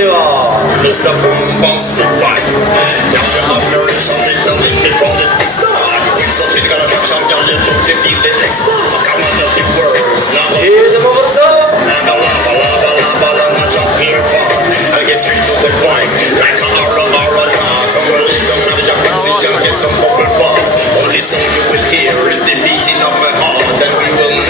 piaceva. Mr. Bombastic Fight. Now your admiration is the link from the start. So physical attraction, girl, you look to feel the next spark. I want the words, now Idemo brzo. lava, lava, lava, lava, lava, jump here far. I get straight to the point, like a aura, aura, tumble in the magic, and get some bubble bath. Only song you will hear is the beating of my heart, and we will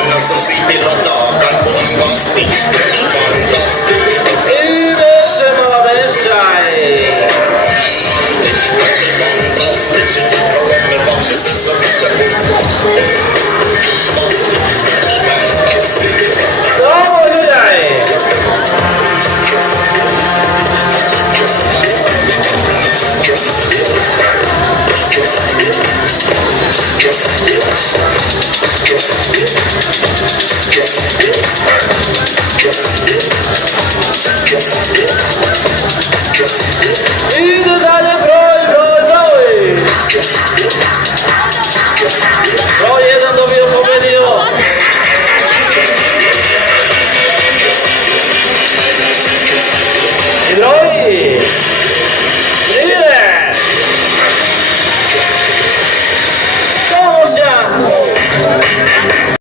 and have some sweet little talk and bombastic, very fantastic. I wyższe, mała wyższaj. Very fantastic, she take her off my box, she says so Mr. Bombastic, very fantastic. Co tutaj? I dodaj.